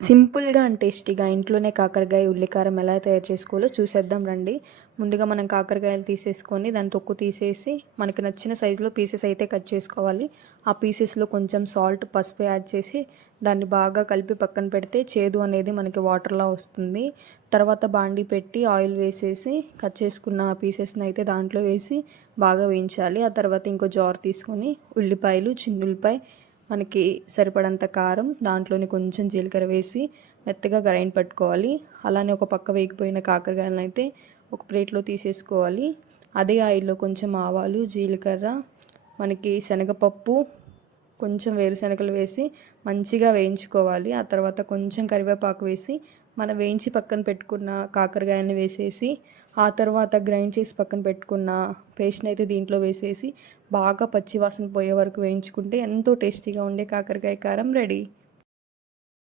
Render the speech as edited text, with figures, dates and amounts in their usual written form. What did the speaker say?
సింపుల్‌గా అండ్ టేస్టీగా ఇంట్లోనే కాకరకాయ ఉల్లికారం ఎలా తయారు చేసుకోవాలో చూసేద్దాం రండి. ముందుగా మనం కాకరకాయలు తీసేసుకొని దాని తొక్కు తీసేసి మనకు నచ్చిన సైజులో పీసెస్ అయితే కట్ చేసుకోవాలి. ఆ పీసెస్‌లో కొంచెం సాల్ట్, పసుపు యాడ్ చేసి దాన్ని బాగా కలిపి పక్కన పెడితే చేదు అనేది మనకి వాటర్‌లా వస్తుంది. తర్వాత బాండీ పెట్టి ఆయిల్ వేసేసి కట్ చేసుకున్న పీసెస్‌ని అయితే దాంట్లో వేసి బాగా వేయించాలి. ఆ తర్వాత ఇంకో జార్ తీసుకొని ఉల్లిపాయలు, చిన్నుల్లిపాయ, మనకి సరిపడంత కారం, దాంట్లోనే కొంచెం జీలకర్ర వేసి మెత్తగా గ్రైండ్ పట్టుకోవాలి. అలానే ఒక పక్క వేగిపోయిన కాకరకాయలను అయితే ఒక ప్లేట్లో తీసేసుకోవాలి. అదే ఆయిల్లో కొంచెం ఆవాలు, జీలకర్ర, మనకి శనగపప్పు, కొంచెం వేరుశనగలు వేసి మంచిగా వేయించుకోవాలి. ఆ తర్వాత కొంచెం కరివేపాకు వేసి మనం వేయించి పక్కన పెట్టుకున్న కాకరకాయలను వేసేసి ఆ తర్వాత గ్రైండ్ చేసి పక్కన పెట్టుకున్న పేస్ట్ని అయితే దీంట్లో వేసేసి బాగా పచ్చివాసన పోయే వరకు వేయించుకుంటే ఎంతో టేస్టీగా ఉండే కాకరకాయ కారం రెడీ.